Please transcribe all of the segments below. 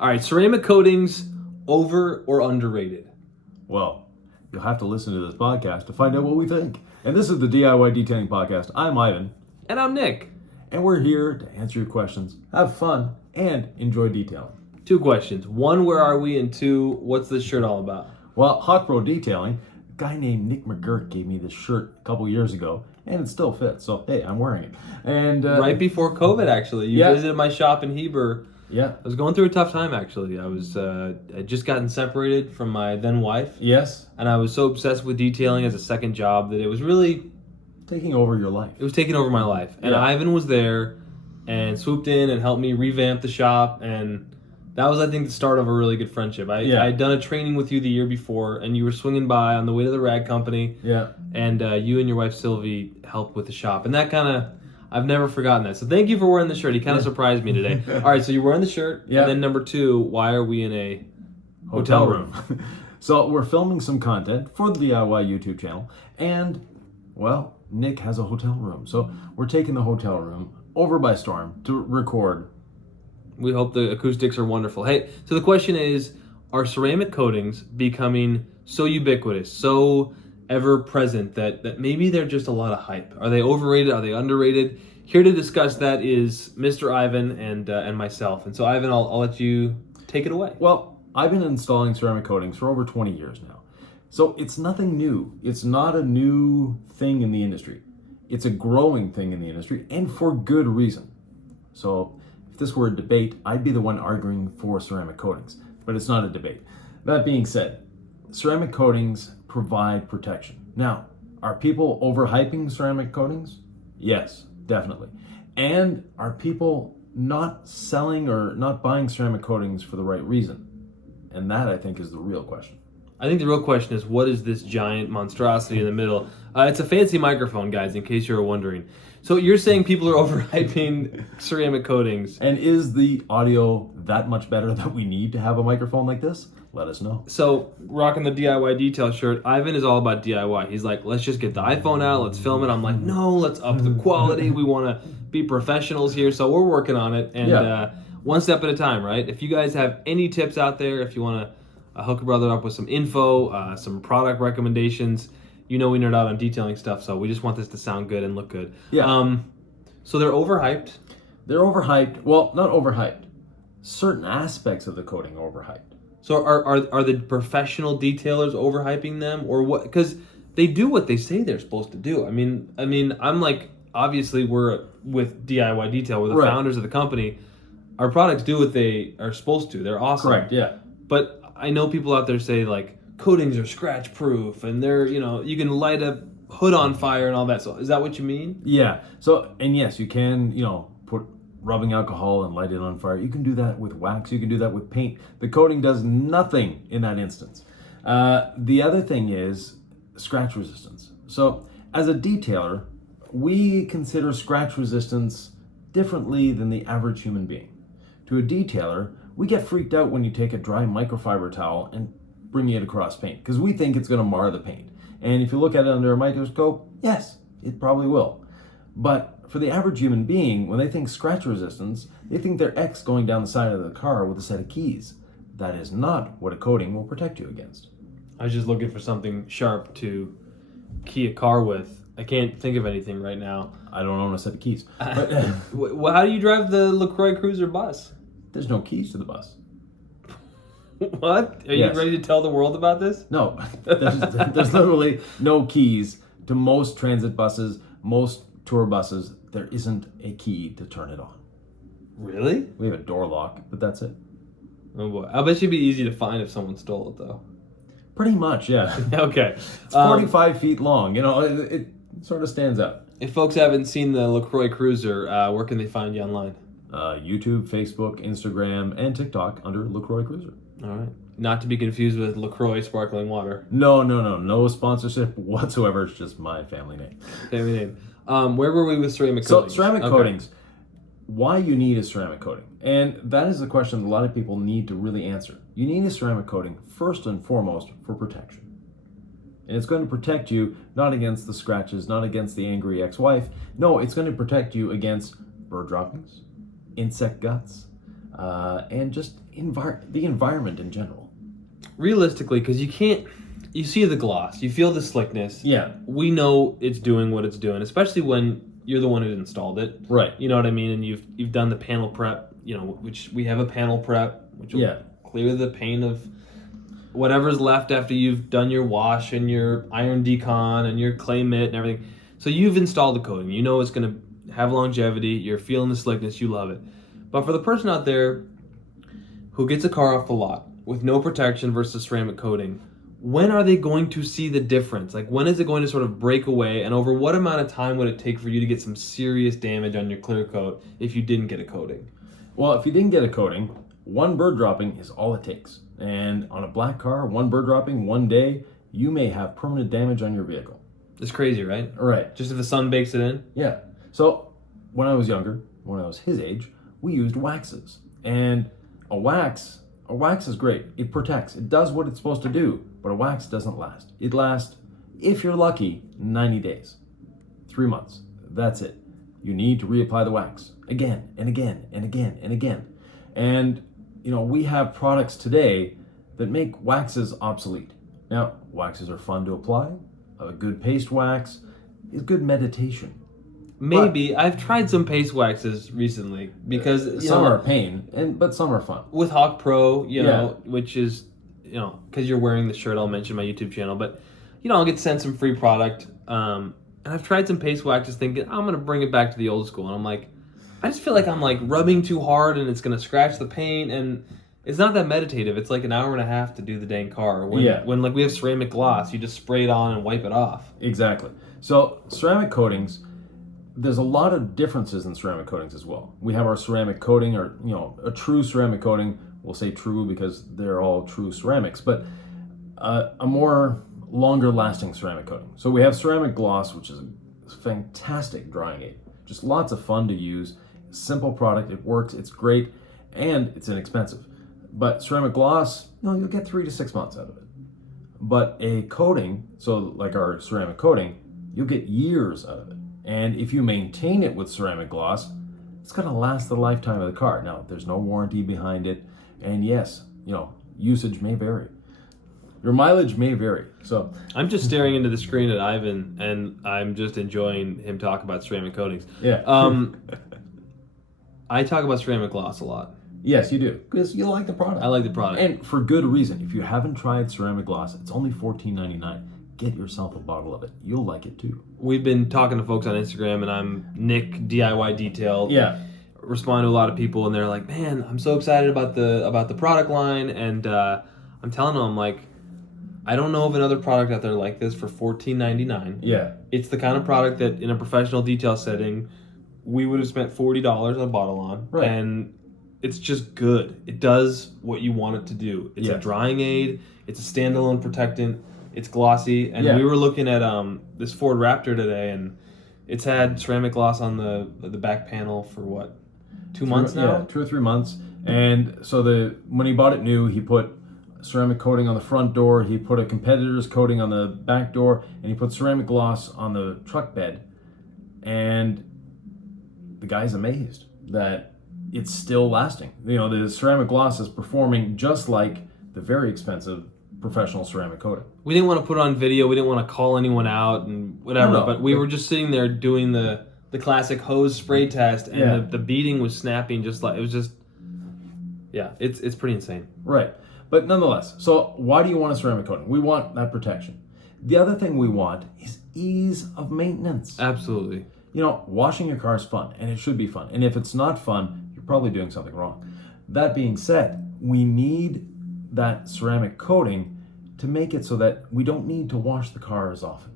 All right, ceramic coatings, over or underrated? Well, you'll have to listen to this podcast to find out what we think. And this is the DIY Detailing Podcast. I'm Ivan. And I'm Nick. And we're here to answer your questions, have fun, and enjoy detailing. 2 questions. 1, where are we? And 2, what's this shirt all about? Well, Hot Pro Detailing, a guy named Nick McGirt gave me this shirt a couple years ago, and it still fits. So, hey, I'm wearing it. And right before COVID, actually. You visited my shop in Heber. Yeah. I was going through a tough time, actually. I'd just gotten separated from my then wife. Yes. And I was so obsessed with detailing as a second job that it was really... taking over your life. It was taking over my life. And Ivan was there and swooped in and helped me revamp the shop. And that was, I think, the start of a really good friendship. I had done a training with you the year before, and you were swinging by on the way to the rag company. Yeah. And you and your wife, Sylvie, helped with the shop. And that kind of... I've never forgotten that. So thank you for wearing the shirt. He kind of surprised me today. All right, so you're wearing the shirt. Yeah. And then number 2, why are we in a hotel room? So we're filming some content for the DIY YouTube channel. And, well, Nick has a hotel room. So we're taking the hotel room over by storm to record. We hope the acoustics are wonderful. Hey, so the question is, are ceramic coatings becoming so ubiquitous, so ever-present that maybe they're just a lot of hype? Are they overrated? Are they underrated? Here to discuss that is Mr. Ivan and myself. And so, Ivan, I'll let you take it away. Well, I've been installing ceramic coatings for over 20 years now. So it's nothing new. It's not a new thing in the industry. It's a growing thing in the industry, and for good reason. So if this were a debate, I'd be the one arguing for ceramic coatings. But it's not a debate. That being said, ceramic coatings provide protection. Now, are people overhyping ceramic coatings? Yes, definitely. And are people not selling or not buying ceramic coatings for the right reason? And that, I think, is the real question. I think the real question is, what is this giant monstrosity in the middle? It's a fancy microphone, guys, in case you were wondering. So you're saying people are overhyping ceramic coatings. And is the audio that much better that we need to have a microphone like this? Let us know. So, rocking the DIY detail shirt, Ivan is all about DIY. He's like, let's just get the iPhone out, let's film it. I'm like, no, let's up the quality. We want to be professionals here. So we're working on it. And one step at a time, right? If you guys have any tips out there, if you want to hook a brother up with some info, some product recommendations, you know we nerd out on detailing stuff. So we just want this to sound good and look good. Yeah. So they're overhyped. They're overhyped. Well, not overhyped. Certain aspects of the coating are overhyped. So are the professional detailers overhyping them, or what? Because they do what they say they're supposed to do. I mean, I'm like, obviously we're with DIY Detail, we're the founders of the company. Our products do what they are supposed to. They're awesome. Correct. Yeah. But I know people out there say like coatings are scratch proof, and they're you can light a hood on fire and all that. So is that what you mean? Yeah. So and yes, you can put rubbing alcohol and light it on fire. You can do that with wax. You can do that with paint. The coating does nothing in that instance. The other thing is scratch resistance. So as a detailer, we consider scratch resistance differently than the average human being. To a detailer, we get freaked out when you take a dry microfiber towel and bring it across paint because we think it's going to mar the paint. And if you look at it under a microscope, yes, it probably will. But for the average human being, when they think scratch resistance, they think their ex going down the side of the car with a set of keys. That is not what a coating will protect you against. I was just looking for something sharp to key a car with. I can't think of anything right now. I don't own a set of keys. But, how do you drive the LaCroix Cruiser bus? There's no keys to the bus. What? Are you ready to tell the world about this? No. There's literally no keys to most transit buses, most tour buses. There isn't a key to turn it on. Really? We have a door lock, but that's it. Oh boy. I bet it'd be easy to find if someone stole it, though. Pretty much, yeah. Okay. It's 45 feet long. It sort of stands out. If folks haven't seen the LaCroix Cruiser, where can they find you online? YouTube, Facebook, Instagram, and TikTok under LaCroix Cruiser. All right. Not to be confused with LaCroix Sparkling Water. No. No sponsorship whatsoever. It's just my family name. Family name. Where were we with ceramic coatings? So ceramic coatings. Why you need a ceramic coating? And that is the question a lot of people need to really answer. You need a ceramic coating first and foremost for protection. And it's going to protect you not against the scratches, not against the angry ex-wife. No, it's going to protect you against bird droppings, insect guts, and just the environment in general. Realistically, because you see the gloss, you feel the slickness. Yeah. We know it's doing what it's doing, especially when you're the one who installed it. Right. You know what I mean? And you've done the panel prep, which we have a panel prep, which will clear the paint of whatever's left after you've done your wash and your iron decon and your clay mitt and everything. So you've installed the coating. You know it's going to have longevity. You're feeling the slickness. You love it. But for the person out there who gets a car off the lot with no protection versus ceramic coating, when are they going to see the difference? Like, when is it going to sort of break away, and over what amount of time would it take for you to get some serious damage on your clear coat if you didn't get a coating? Well, if you didn't get a coating, one bird dropping is all it takes. And on a black car, one bird dropping one day, you may have permanent damage on your vehicle. It's crazy, right? Right. Just if the sun bakes it in? Yeah. So when I was younger, when I was his age, we used waxes. And a wax is great. It protects. It does what it's supposed to do. But a wax doesn't last. It lasts, if you're lucky, 90 days. 3 months. That's it. You need to reapply the wax again and again and again and again. And, we have products today that make waxes obsolete. Now, waxes are fun to apply. A good paste wax is good meditation. Maybe. I've tried some paste waxes recently because some are a pain, but some are fun. With Hawk Pro, which is, because you're wearing the shirt, I'll mention my YouTube channel, but I'll get sent some free product. And I've tried some paste waxes thinking I'm gonna bring it back to the old school, and I'm like, I just feel like I'm like rubbing too hard and it's gonna scratch the paint, and it's not that meditative. It's like an hour and a half to do the dang car. When like we have ceramic gloss, you just spray it on and wipe it off. Exactly. So ceramic coatings, there's a lot of differences in ceramic coatings as well. We have our ceramic coating, or a true ceramic coating. We'll say true because they're all true ceramics, but a more longer lasting ceramic coating. So we have ceramic gloss, which is a fantastic drying aid. Just lots of fun to use. Simple product. It works. It's great, and it's inexpensive. But ceramic gloss, you'll get 3 to 6 months out of it. But a coating, so like our ceramic coating, you'll get years out of it. And if you maintain it with ceramic gloss, it's going to last the lifetime of the car. Now, there's no warranty behind it. And yes, usage may vary. Your mileage may vary. So I'm just staring into the screen at Yvan, and I'm just enjoying him talk about ceramic coatings. Yeah. I talk about ceramic gloss a lot. Yes, you do, because you like the product. I like the product. And for good reason. If you haven't tried ceramic gloss, it's only $14.99. Get yourself a bottle of it. You'll like it too. We've been talking to folks on Instagram, and I'm Nick DIY Detail. Yeah. Respond to a lot of people, and they're like, "Man, I'm so excited about the product line." And I'm telling them, I'm like, I don't know of another product out there like this for $14.99. Yeah. It's the kind of product that in a professional detail setting, we would have spent $40 on a bottle on. Right. And it's just good. It does what you want it to do. It's a drying aid. It's a standalone protectant. It's glossy. And we were looking at this Ford Raptor today, and it's had ceramic gloss on the back panel for what, 2 months now? Yeah, 2 or 3 months. And so when he bought it new, he put ceramic coating on the front door, he put a competitor's coating on the back door, and he put ceramic gloss on the truck bed. And the guy's amazed that it's still lasting. The ceramic gloss is performing just like the very expensive professional ceramic coating. We didn't want to put it on video. We didn't want to call anyone out and whatever. No. But we were just sitting there doing the classic hose spray test, and the beading was snapping just like, it was just, it's pretty insane. Right. But nonetheless, so why do you want a ceramic coating? We want that protection. The other thing we want is ease of maintenance. Absolutely. Washing your car is fun, and it should be fun. And if it's not fun, you're probably doing something wrong. That being said, we need that ceramic coating to make it so that we don't need to wash the car as often.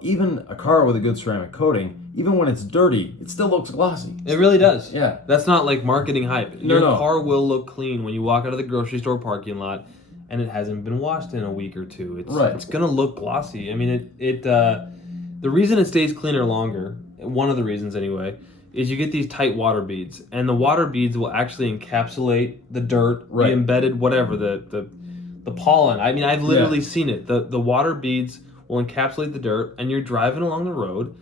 Even a car with a good ceramic coating, even when it's dirty, it still looks glossy. It really does. Yeah. That's not like marketing hype. Your car will look clean when you walk out of the grocery store parking lot and it hasn't been washed in a week or two. It's going to look glossy. I mean, the reason it stays cleaner longer, one of the reasons anyway, is you get these tight water beads. And the water beads will actually encapsulate the dirt, the embedded whatever, the pollen. I mean, I've literally seen it. The water beads will encapsulate the dirt, and you're driving along the road,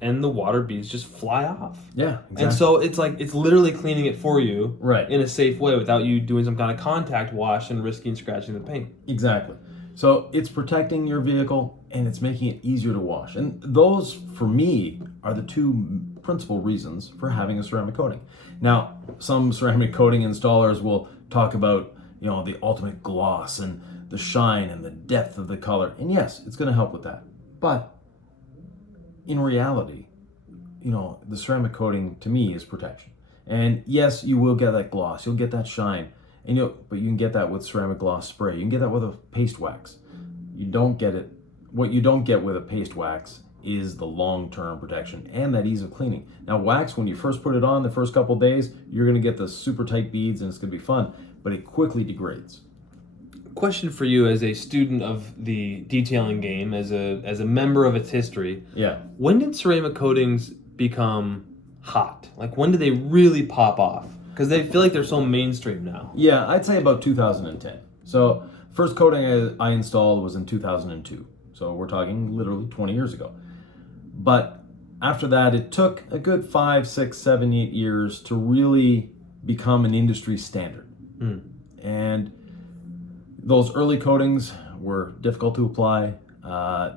and the water beads just fly off. Yeah, exactly. And so it's like it's literally cleaning it for you Right. in a safe way without you doing some kind of contact wash and risking scratching the paint. Exactly. So it's protecting your vehicle and it's making it easier to wash. And those, for me, are the two principal reasons for having a ceramic coating. Now, some ceramic coating installers will talk about, the ultimate gloss and the shine and the depth of the color. And yes, it's going to help with that. But in reality, the ceramic coating to me is protection. And yes, you will get that gloss, you'll get that shine, but you can get that with ceramic gloss spray. You can get that with a paste wax. You don't get it. What you don't get with a paste wax is the long-term protection and that ease of cleaning. Now, wax, when you first put it on the first couple days, you're going to get the super tight beads and it's going to be fun, but it quickly degrades. Question for you as a student of the detailing game, as a member of its history. Yeah. When did ceramic coatings become hot? Like, when did they really pop off? Because they feel like they're so mainstream now. Yeah, I'd say about 2010. So first coating I installed was in 2002. So we're talking literally 20 years ago. But after that, it took a good 5, 6, 7, 8 years to really become an industry standard. And those early coatings were difficult to apply.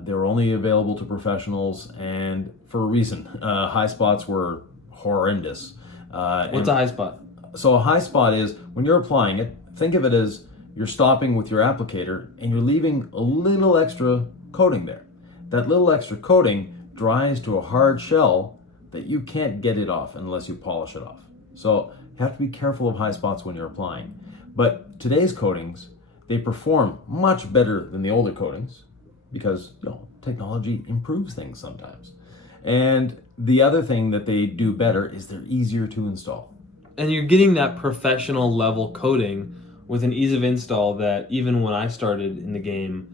They were only available to professionals, and for a reason. High spots were horrendous. What's a high spot? So a high spot is when you're applying it, think of it as you're stopping with your applicator and you're leaving a little extra coating there. That little extra coating dries to a hard shell that you can't get it off unless you polish it off. So you have to be careful of high spots when you're applying. But today's coatings, they perform much better than the older coatings because technology improves things sometimes. And the other thing that they do better is they're easier to install. And you're getting that professional level coating with an ease of install that even when I started in the game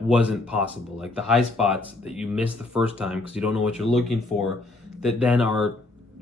wasn't possible. Like the high spots that you miss the first time because you don't know what you're looking for, that then are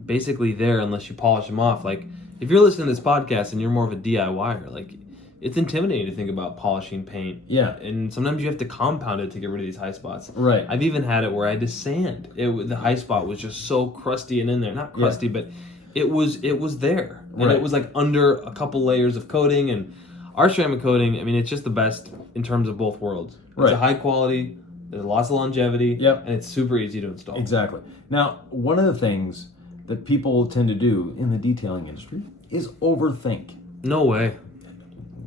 basically there unless you polish them off. Like if you're listening to this podcast and you're more of a DIYer, like it's intimidating to think about polishing paint. Yeah. And sometimes you have to compound it to get rid of these high spots. Right. I've even had it where I had to sand. The high spot was just so crusty and in there. Not crusty, but it was there. And it was like under a couple layers of coating. And our ceramic coating, I mean, it's just the best in terms of both worlds. It's a high quality, there's lots of longevity, and it's super easy to install. Exactly. Now, one of the things that people tend to do in the detailing industry is overthink. No way.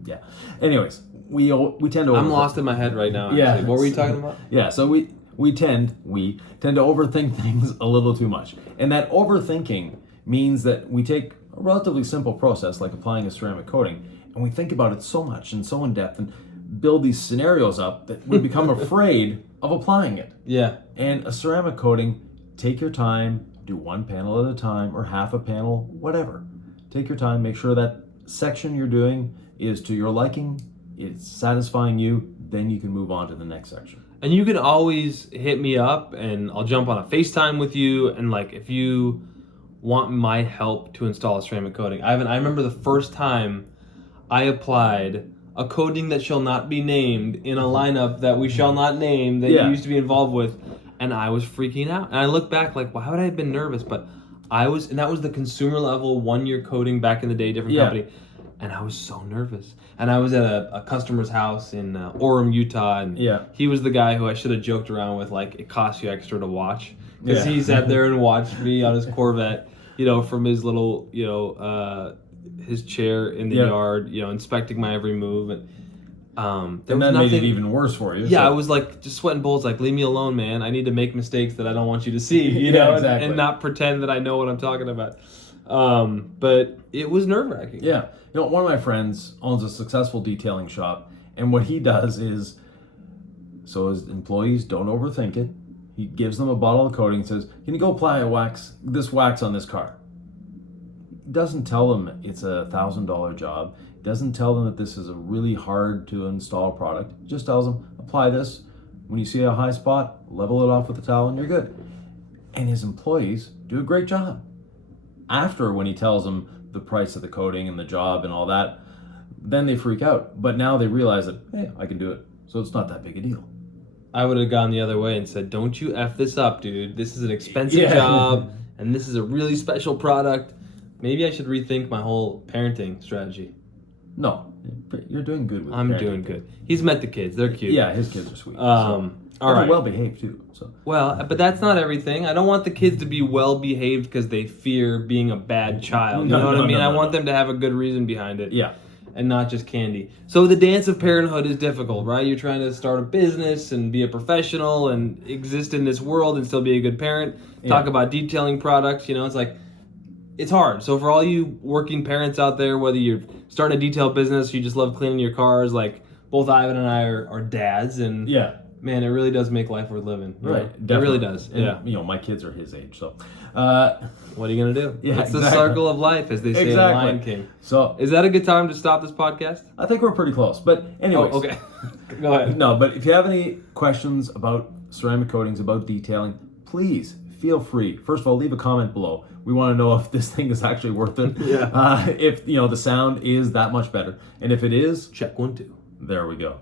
Yeah. Anyways, we tend to. I'm lost in my head right now. Actually. Yeah. What were you talking about? Yeah. So we tend to overthink things a little too much, and that overthinking means that we take a relatively simple process like applying a ceramic coating, and we think about it so much and so in depth, and build these scenarios up that we become afraid of applying it. Yeah. And a ceramic coating, take your time, do one panel at a time or half a panel, whatever. Take your time, make sure that section you're doing is to your liking, it's satisfying you, then you can move on to the next section. And you can always hit me up and I'll jump on a FaceTime with you. And like, if you want my help to install a ceramic coating, I remember the first time I applied a coating that shall not be named in a lineup that we shall not name that you used to be involved with. And I was freaking out. And I look back like, why would I have been nervous? But and that was the consumer level 1-year coating back in the day, different company. And I was so nervous. And I was at a customer's house in Orem, Utah. And he was the guy who I should have joked around with, like, it costs you extra to watch. Because he sat there and watched me on his Corvette, from his little, his chair in the yard, inspecting my every move. And that made it even worse for you. Yeah, I was like just sweating bullets, like, leave me alone, man. I need to make mistakes that I don't want you to see, exactly. and not pretend that I know what I'm talking about. But it was nerve-wracking. Yeah. One of my friends owns a successful detailing shop, and what he does is, so his employees don't overthink it, he gives them a bottle of coating and says, can you go apply this wax on this car? He doesn't tell them it's a $1,000 job. He doesn't tell them that this is a really hard to install product. He just tells them, apply this. When you see a high spot, level it off with a towel and you're good. And his employees do a great job. After, when he tells them the price of the coating and the job and all that, then they freak out. But now they realize that, hey, I can do it. So it's not that big a deal. I would have gone the other way and said, "Don't you F this up, dude. This is an expensive Yeah. job, and this is a really special product. Maybe I should rethink my whole parenting strategy." No, you're doing good with. I'm parenting. doing good. He's met the kids; they're cute. Yeah, his kids are sweet. All right. Well behaved too. So. Well, but that's not everything. I don't want the kids to be well behaved because they fear being a bad child. You know what I mean? I want them to have a good reason behind it. Yeah. And not just candy. So the dance of parenthood is difficult, right? You're trying to start a business and be a professional and exist in this world and still be a good parent. Talk about detailing products, it's like, it's hard. So for all you working parents out there, whether you're starting a detail business, you just love cleaning your cars, like both Ivan and I are dads, and man, it really does make life worth living. Right, It really does. And, my kids are his age, so. What are you gonna do? Yeah, it's the circle of life, as they say in Lion King. So, is that a good time to stop this podcast? I think we're pretty close. But anyways. Oh, okay. Go ahead. No, but if you have any questions about ceramic coatings, about detailing, please feel free. First of all, leave a comment below. We want to know if this thing is actually worth it. Yeah. If the sound is that much better, and if it is, check 1, 2. There we go.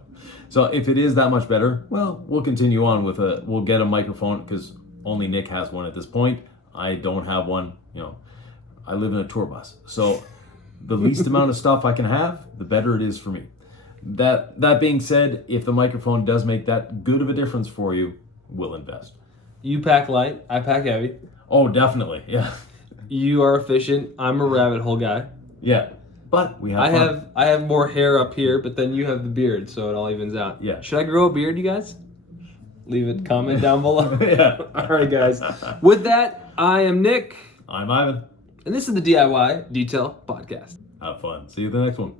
So if it is that much better, well, we'll continue on with we'll get a microphone, because only Nick has one at this point. I don't have one. I live in a tour bus. So the least amount of stuff I can have, the better it is for me. That being said, if the microphone does make that good of a difference for you, we'll invest. You pack light, I pack heavy. Oh, definitely. Yeah. You are efficient. I'm a rabbit hole guy. Yeah. But we have fun. I have more hair up here, but then you have the beard, so it all evens out. Yeah. Should I grow a beard, you guys? Leave a comment down below. Yeah. All right, guys. With that, I am Nick. I'm Ivan. And this is the DIY Detail Podcast. Have fun. See you in the next one.